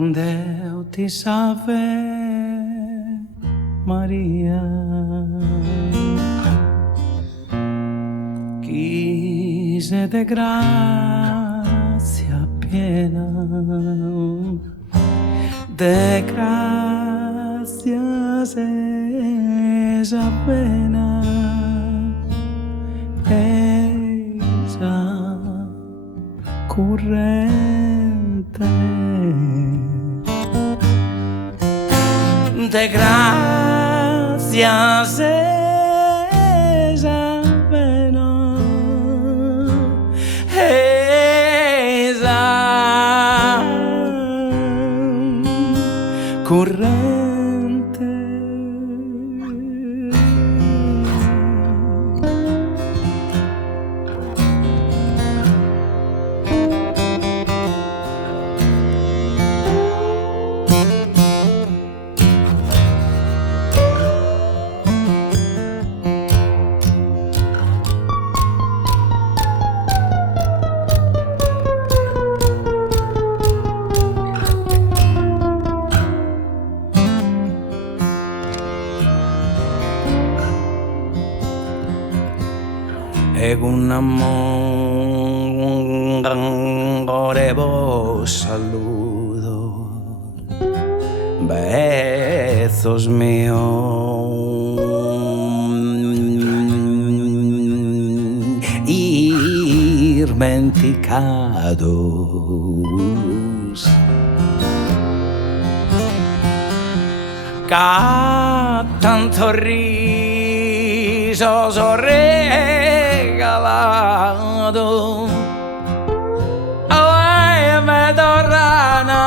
Deus te salve Maria, que se de gracia piena, de gracia esa pena, esa corrente. De gracias esa pena, esa corrente. E un amore vos saludo, besos míos, irmenticados, ca tanto riso regalado, ay me torrana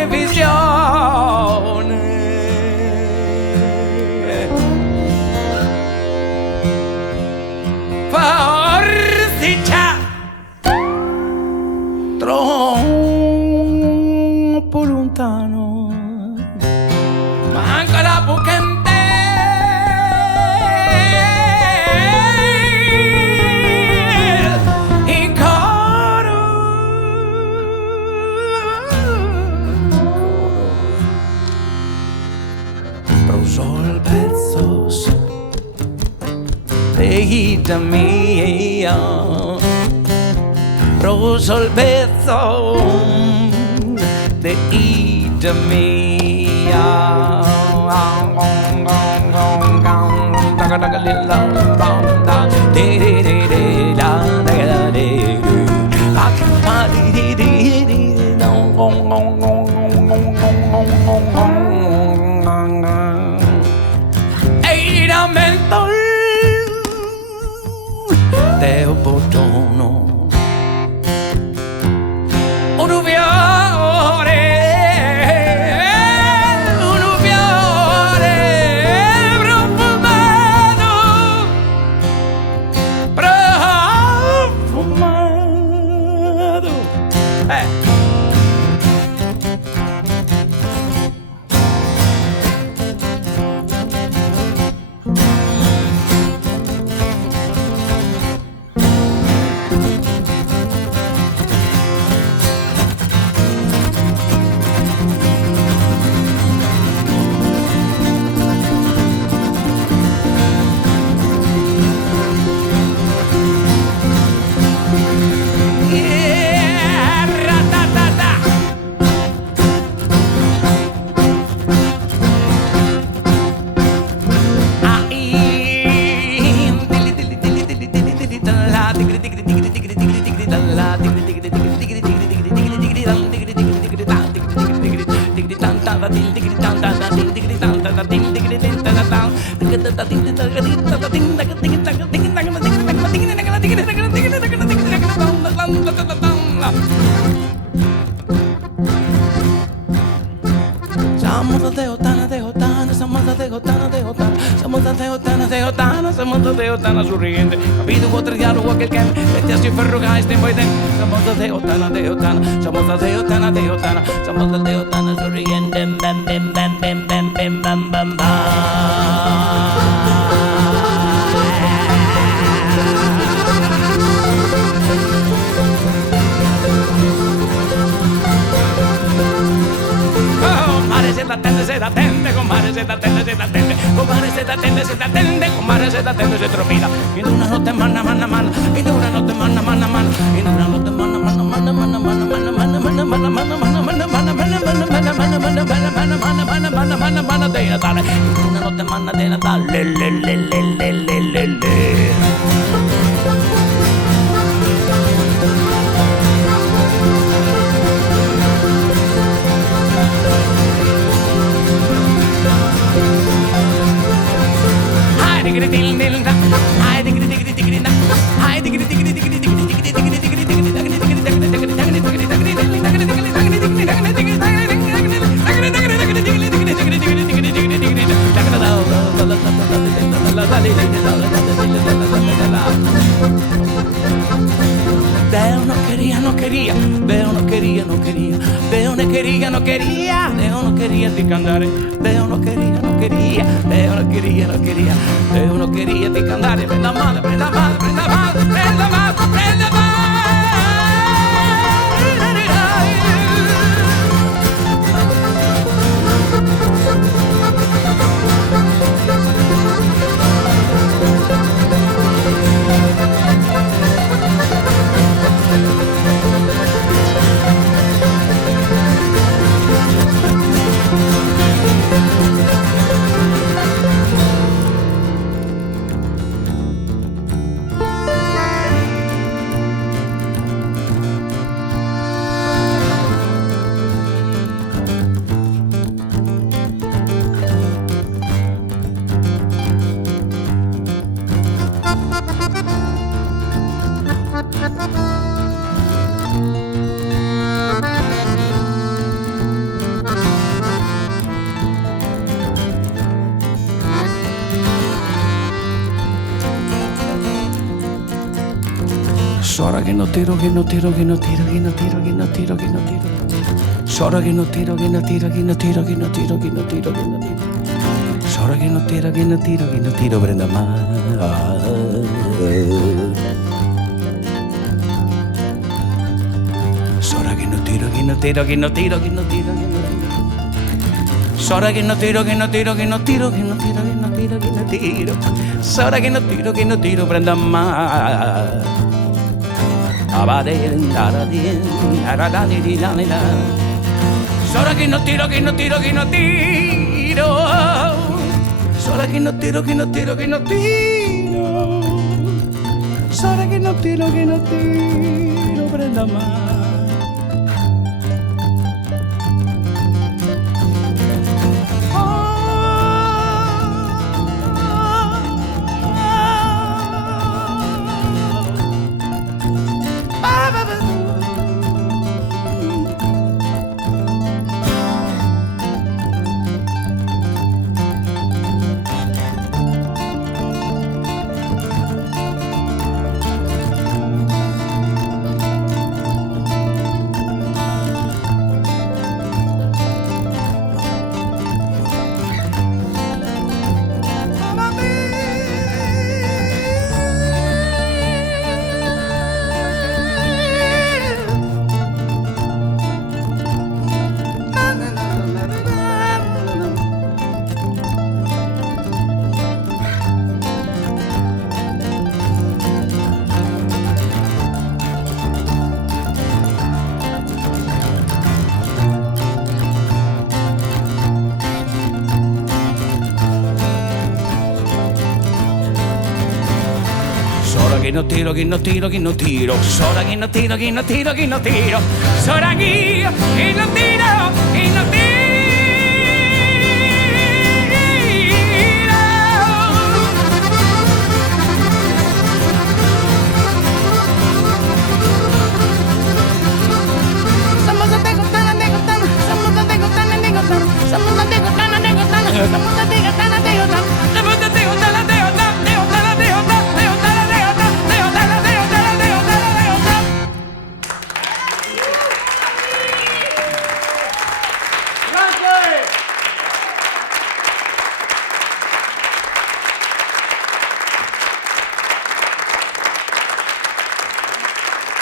in visione, forse c'è troppo lontano, ma ancora poco in te. Sol besos de ida mía, rosol beso de ida mía. Lamento teu botono, un fiore profumato, Teotana sorridente, capito vuotro dialogo che can, e ti si ferrogai stai poi den, siamo da Teotana, siamo da Teotana, siamo da Teotana sorridente, bam bam bam bam bam bam bam bam bam. comare se t'attende, comare se t'attende, comare se t'attende, se tropina. In una notte manna, manna, manna, in una notte manna, manna, manna, in una notte manna, manna, manna, manna, manna, manna, manna, manna, manna, manna, manna, manna, manna, manna di Natale, in una notte manna di Natale, Deo no quería, no quería, Deo no quería, no quería, Deo no quería, no quería, Deo no quería ti cantare, Deo no quería, no quería, Deo no quería, no quería, Deo no quería ti cantare, prenda male, prenda male, prenda male, prenda male, prenda male. Sora che no tiro, che no tiro, che no tiro, che no tiro, che no tiro, che no tiro. Sora che no tiro, che no tiro, che no tiro, che no tiro, che no tiro, che no tiro. Sora che no tiro, che no tiro, che no tiro, prenda male. Sora che no tiro, che no tiro, che no tiro, che no tiro, che no tiro. Sora che no tiro, che no tiro, che no tiro, che no tiro, che no tiro, che no tiro. Sora che no tiro, prenda male. Sora che no tiro, che no tiro, che no tiro. Sora che no tiro, che no tiro, che no tiro. Sora che no tiro, prenda male. Che no tiro, che no tiro, che no tiro. Sora che no tiro, che no tiro, che no tiro. Sora che no tiro, che no tiro.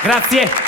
Grazie.